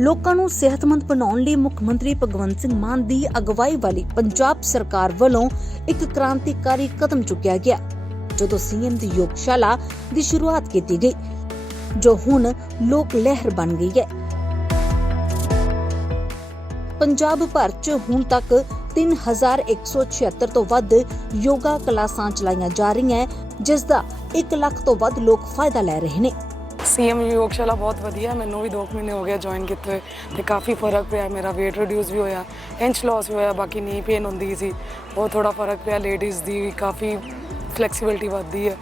ਲੋਕਾਂ ਨੂੰ ਸਿਹਤਮੰਦ ਬਣਾਉਣ ਲਈ ਮੁੱਖ ਮੰਤਰੀ ਭਗਵੰਤ ਸਿੰਘ ਮਾਨ ਦੀ ਅਗਵਾਈ ਵਾਲੀ ਪੰਜਾਬ ਸਰਕਾਰ ਵੱਲੋਂ ਇੱਕ ਕ੍ਰਾਂਤੀਕਾਰੀ ਕਦਮ ਚੁੱਕਿਆ ਗਿਆ, ਜਦੋਂ ਸੀਐਮ ਦੀ ਯੋਗਸ਼ਾਲਾ ਦੀ ਸ਼ੁਰੂਆਤ ਕੀਤੀ ਗਈ, ਜੋ ਹੁਣ ਲੋਕ ਲਹਿਰ ਬਣ ਗਈ ਹੈ। ਪੰਜਾਬ ਭਰ 'ਚ ਹੁਣ ਤੱਕ 3176 ਤੋਂ ਵੱਧ ਯੋਗਾ ਕਲਾਸਾਂ ਚਲਾਈਆਂ ਜਾ ਰਹੀਆਂ, ਜਿਸ ਦਾ 1 ਲੱਖ ਤੋਂ ਵੱਧ ਲੋਕ ਫਾਇਦਾ ਲੈ ਰਹੇ ਨੇ। ਸੀਐਮ ਯੋਗਸ਼ਾਲਾ ਬਹੁਤ ਵਧੀਆ, ਮੈਨੂੰ ਵੀ 2 ਮਹੀਨੇ ਹੋ ਗਏ ਜੁਆਇਨ ਕੀਤੇ ਹੋਏ ਤੇ ਕਾਫੀ ਫ਼ਰਕ ਪਿਆ, ਮੇਰਾ weight ਰਿਡਿਊਸ ਵੀ ਹੋਇਆ ਇੰਚ ਲਾਸ ਵੀ ਹੋਇਆ, ਬਾਕੀ ਨੀ ਪੇਨ ਹੁੰਦੀ ਸੀ ਉਹ ਥੋੜਾ ਫ਼ਰਕ ਪਿਆ ਲੇਡੀਜ਼ ਦੀ ਵੀ ਕਾਫੀ ਫਲੈਕਸੀਬਿਲਟੀ ਵੱਧਦੀ ਹੈ।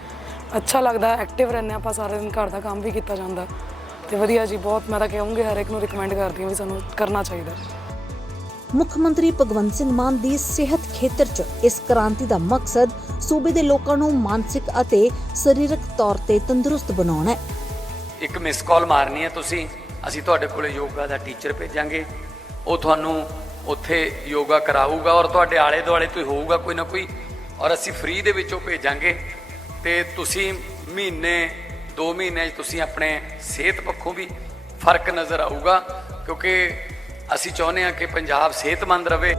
ਅੱਛਾ ਲੱਗਦਾ ਐਕਟਿਵ ਰਹਿੰਦੇ ਆਪਾਂ ਸਾਰਾ ਦਿਨ, ਘਰ ਦਾ ਕੰਮ ਵੀ ਕੀਤਾ ਜਾਂਦਾ। ਤੇ ਵਧੀਆ ਜੀ, ਬਹੁਤ ਮੈਂ ਤਾਂ ਕਹੂੰਗੀ ਹਰ ਇੱਕ ਨੂੰ ਰਿਕਮੈਂਡ ਕਰਦੀ ਹਾਂ ਵੀ ਸਾਨੂੰ ਕਰਨਾ ਚਾਹੀਦਾ। ਮੁੱਖ ਮੰਤਰੀ ਭਗਵੰਤ ਸਿੰਘ ਮਾਨ ਦੀ ਸਿਹਤ ਖੇਤਰ 'ਚ ਇਸ ਕ੍ਰਾਂਤੀ ਦਾ ਮਕਸਦ ਸੂਬੇ ਦੇ ਲੋਕਾਂ ਨੂੰ ਮਾਨਸਿਕ ਅਤੇ ਸਰੀਰਕ ਤੌਰ ਤੇ ਤੰਦਰੁਸਤ ਬਣਾਉਣਾ ਹੈ। ਇੱਕ ਮਿਸ ਕਾਲ ਮਾਰਨੀ ਹੈ ਤੁਸੀਂ, ਅਸੀਂ ਤੁਹਾਡੇ ਕੋਲੇ ਯੋਗਾ ਦਾ ਟੀਚਰ ਭੇਜਾਂਗੇ। ਉਹ ਤੁਹਾਨੂੰ ਉੱਥੇ ਯੋਗਾ ਕਰਾਊਗਾ ਔਰ ਤੁਹਾਡੇ ਆਲੇ ਦੁਆਲੇ ਤੋਂ ਹੋਊਗਾ ਕੋਈ ਨਾ ਕੋਈ, ਔਰ ਅਸੀਂ ਫ੍ਰੀ ਦੇ ਵਿੱਚ ਉਹ ਭੇਜਾਂਗੇ। ਤੇ ਤੁਸੀਂ ਮਹੀਨੇ 2 ਮਹੀਨੇ 'ਚ ਤੁਸੀਂ ਆਪਣੇ ਸਿਹਤ ਪੱਖੋਂ ਵੀ ਫ਼ਰਕ ਨਜ਼ਰ ਆਊਗਾ, ਕਿਉਂਕਿ ਅਸੀਂ ਚਾਹੁੰਦੇ ਹਾਂ ਕਿ ਪੰਜਾਬ ਸਿਹਤਮੰਦ ਰਹੇ।